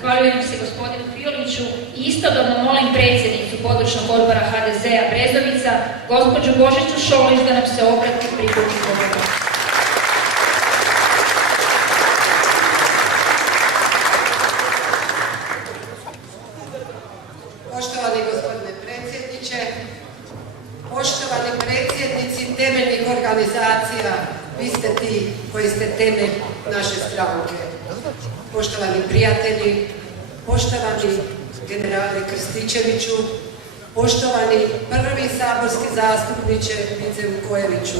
Zahvaljujem se gospodinu Fioliću i istodobno molim predsjednicu područnog odbora HDZ-a Brezovica, gospođu Božicu Šolić, da nam se obrati prilikom govora. Poštovani gospodine predsjedniče, poštovani predsjednici temeljnih organizacija, vi ste ti koji ste temelj naše stranke. Poštovani prijatelji, poštovani generale Krstičeviću, poštovani prvi saborski zastupniče Vice Vukojeviću.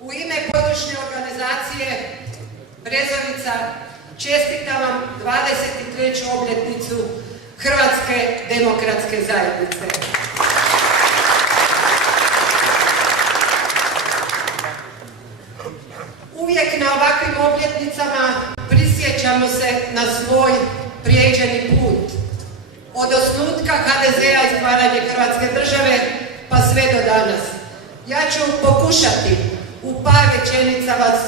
U ime područne organizacije Brezovica čestitam vam 23. obljetnicu Hrvatske demokratske zajednice. Uvijek na ovakvim obljetnicama prisjećamo se na svoj prijeđeni put. Od osnutka HDZ-a i stvaranja Hrvatske države pa sve do danas. Ja ću pokušati u par rečenica vas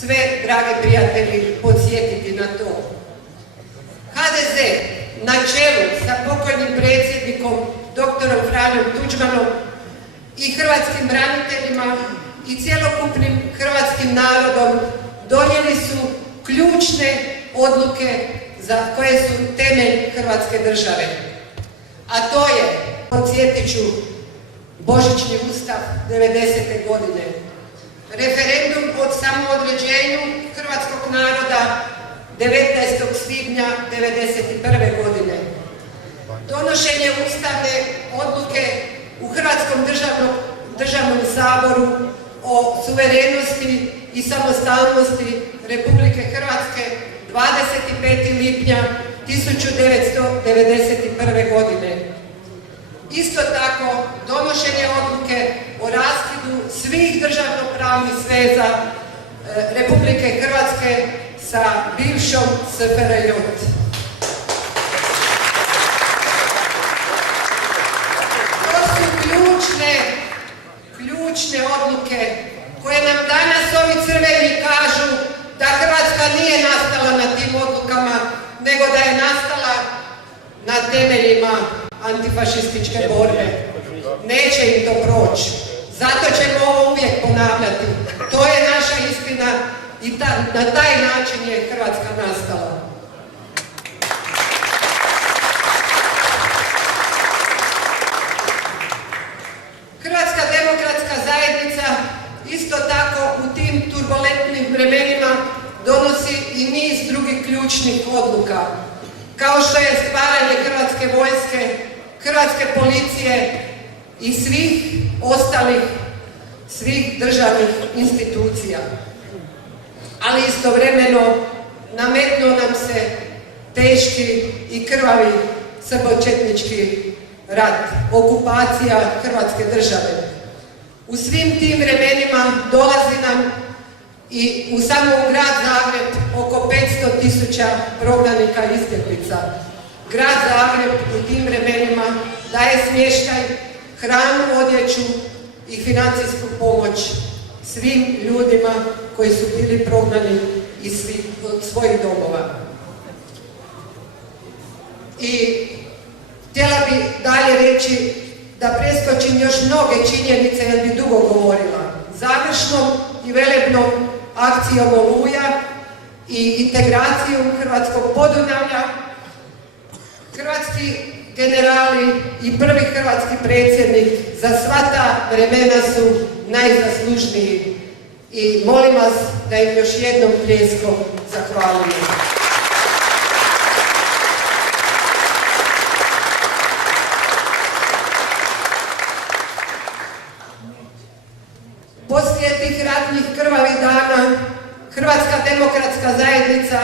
sve, dragi prijatelji, podsjetiti na to. HDZ na čelu sa pokojnim predsjednikom dr. Franjom Tuđmanom i hrvatskim braniteljima i cjelokupnim hrvatskim narodom donijeli su ključne odluke za koje su temelj Hrvatske države. A to je, podsjetit ću, Božićni ustav 90. godine, referendum o samoodređenju hrvatskog naroda 19. svibnja 1991. godine, donošenje ustavne odluke u Hrvatskom državnom saboru o suverenosti i samostalnosti Republike Hrvatske 25. lipnja 1991. godine. Isto tako, donošenje odluke o raskidu svih državnopravnih sveza Republike Hrvatske sa bivšom SFRJ. To su ključne odluke koje nam danas ovi crveni kažu da Hrvatska nije nastala na tim odlukama, nego da je nastala na temeljima antifašističke borbe. Neće im to proći. Zato ćemo ovo uvijek ponavljati. To je naša istina i na taj način je Hrvatska nastala. Hrvatska demokratska zajednica isto tako u tim turbulentnim vremenima donosi i niz drugih ključnih odluka, kao što je stvaranje Hrvatske vojske, Hrvatske policije i svih državnih institucija. Ali istovremeno nametnuo nam se teški i krvavi srbočetnički rat, okupacija Hrvatske države. U svim tim vremenima dolazi nam i u samo u grad Zagreb oko 500.000 prognanika i izbjeglica. Grad Zagreb u tim vremenima daje smještaj, hranu, odjeću i financijsku pomoć svim ljudima koji su bili prognani iz svojih domova. I htjela bih dalje reći da preskočim još mnoge činjenice jer bi dugo govorila. Završnom i velebnom akcijom Oluja i integracijom Hrvatskog Podunavlja, hrvatski generali i prvi hrvatski predsjednik za sva ta vremena su najzaslužniji i molim vas da im još jednom pljeskom zahvalimo. Poslije tih ratnih krvavih dana Hrvatska demokratska zajednica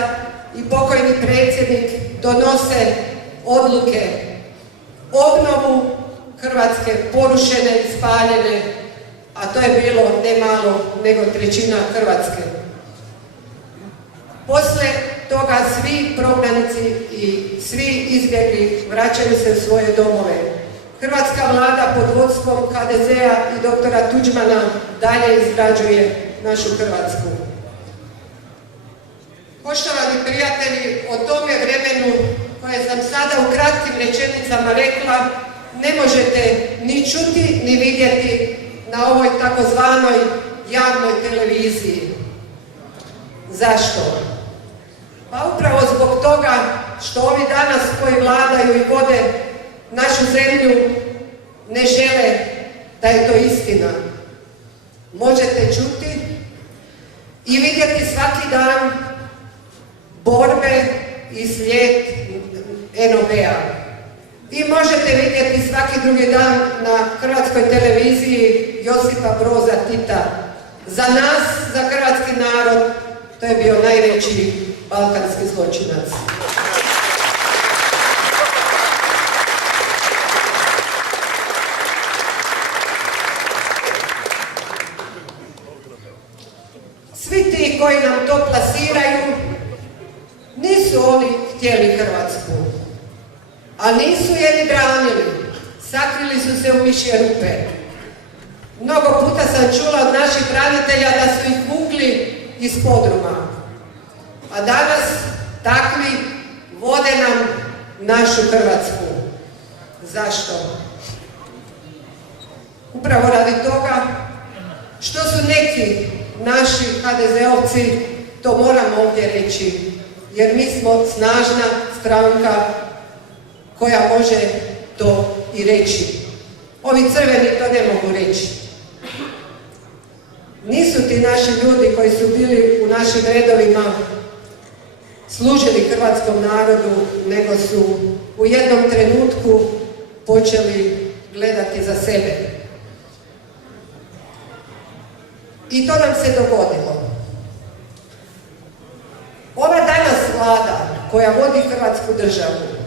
i pokojni predsjednik donose odluke, obnovu Hrvatske porušene i spaljene, a to je bilo ne malo nego 1/3 Hrvatske. Poslije toga svi prognanici i svi izbjegli vraćaju se u svoje domove. hrvatska vlada pod vodstvom HDZ-a i doktora Tuđmana dalje izgrađuje našu Hrvatsku. Poštovani prijatelji, o tome vremenu koje sam sada u kratkim rečenicama rekla ne možete ni čuti ni vidjeti na ovoj takozvanoj javnoj televiziji. Zašto? Pa upravo zbog toga što ovi danas koji vladaju i vode našu zemlju ne žele da je to istina. Možete čuti i vidjeti svaki dan borbe i slijed NOB-a. I možete vidjeti svaki drugi dan na hrvatskoj televiziji Josipa Broza Tita. Za nas, za hrvatski narod, to je bio najveći balkanski zločinac. Svi ti koji nam to plasiraju, nisu oni htjeli Hrvatsku, a nisu je ni branili. Sakrili su se u mišje rupe. Mnogo puta sam čula od naših branitelja da su ih vukli iz podruma. A danas takvi vode nam našu Hrvatsku. Zašto? Upravo radi toga što su neki naši HDZ-ovci, to moramo ovdje reći, jer mi smo snažna stranka koja može to i reći. Ovi crveni to ne mogu reći. Nisu ti naši ljudi koji su bili u našim redovima služili hrvatskom narodu, nego su u jednom trenutku počeli gledati za sebe. I to nam se dogodilo. Ova danas vlada koja vodi Hrvatsku državu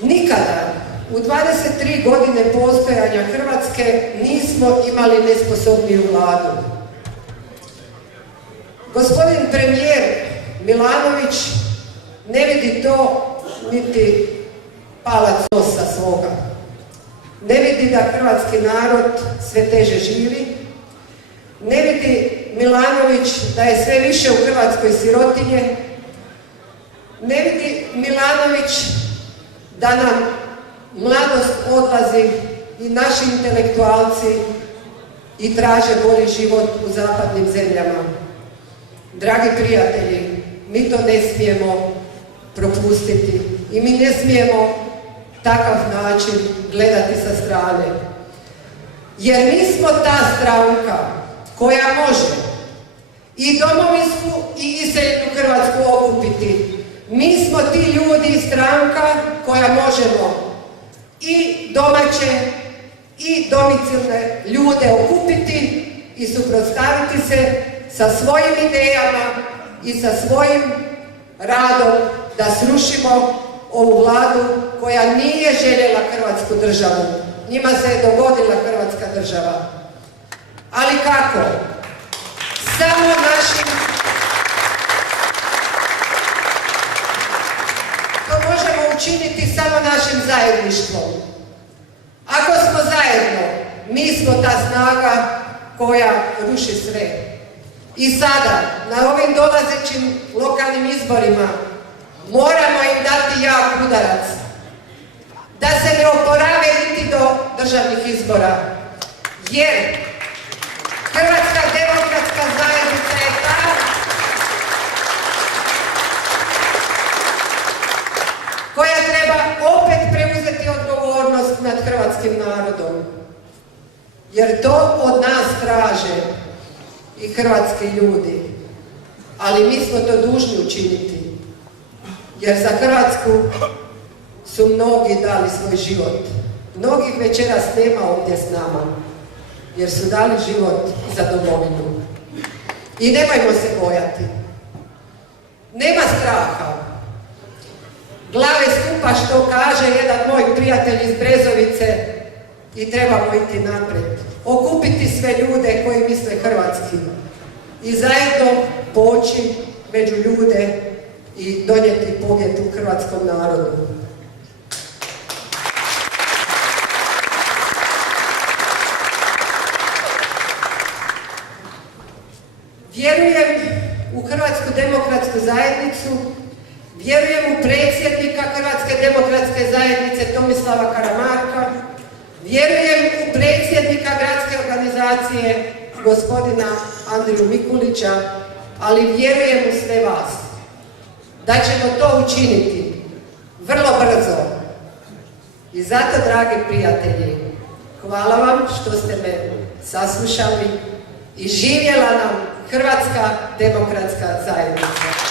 nikada u 23 godine postojanja Hrvatske nismo imali nesposobniju vladu. Gospodin premijer Milanović ne vidi to niti palac nosa svoga. Ne vidi da hrvatski narod sve teže živi. Ne vidi Milanović da je sve više u Hrvatskoj sirotinje. Ne vidi Milanović da nam mladost odlazi i naši intelektualci i traže bolji život u zapadnim zemljama. Dragi prijatelji, mi to ne smijemo propustiti i mi ne smijemo takav način gledati sa strane. Jer mi smo ta stranka koja može i domovinsku i iseljenu Hrvatsku okupiti. Mi smo ti ljudi i stranka koja možemo i domaće i domicilne ljude okupiti i suprotstaviti se sa svojim idejama i sa svojim radom da srušimo ovu vladu koja nije željela Hrvatsku državu. Njima se je dogodila Hrvatska država. Ali kako? Samo našim... To možemo učiniti samo našim zajedništvom. Ako smo zajedno, mi smo ta snaga koja ruši sve. I sada, na ovim dolazećim lokalnim izborima, moramo im dati jak udarac. Da se ne oporave niti do državnih izbora. Jer Hrvatska demokratska zajednica je ta koja treba opet preuzeti odgovornost nad hrvatskim narodom. Jer to od nas traže i hrvatski ljudi. Ali mi smo to dužni učiniti. Jer za Hrvatsku su mnogi dali svoj život. Mnogih večeras nema ovdje s nama. Jer su dali život za domovinu. I nemojmo se bojati. Nema straha. Glave skupa što kaže jedan moj prijatelj iz Brezovice i trebamo iti naprijed. Okupiti sve ljude koji misle hrvatski i zajedno poći među ljude i donijeti pobjedu hrvatskom narodu. Vjerujem u Hrvatsku demokratsku zajednicu, vjerujem u predsjednika Hrvatske demokratske zajednice Tomislava Karamarka, vjerujem u predsjednika gradske organizacije gospodina Andriju Mikulića, ali vjerujem u sve vas da ćemo to učiniti vrlo brzo. I zato, dragi prijatelji, hvala vam što ste me saslušali i živjela nam Hrvatska demokratska zajednica.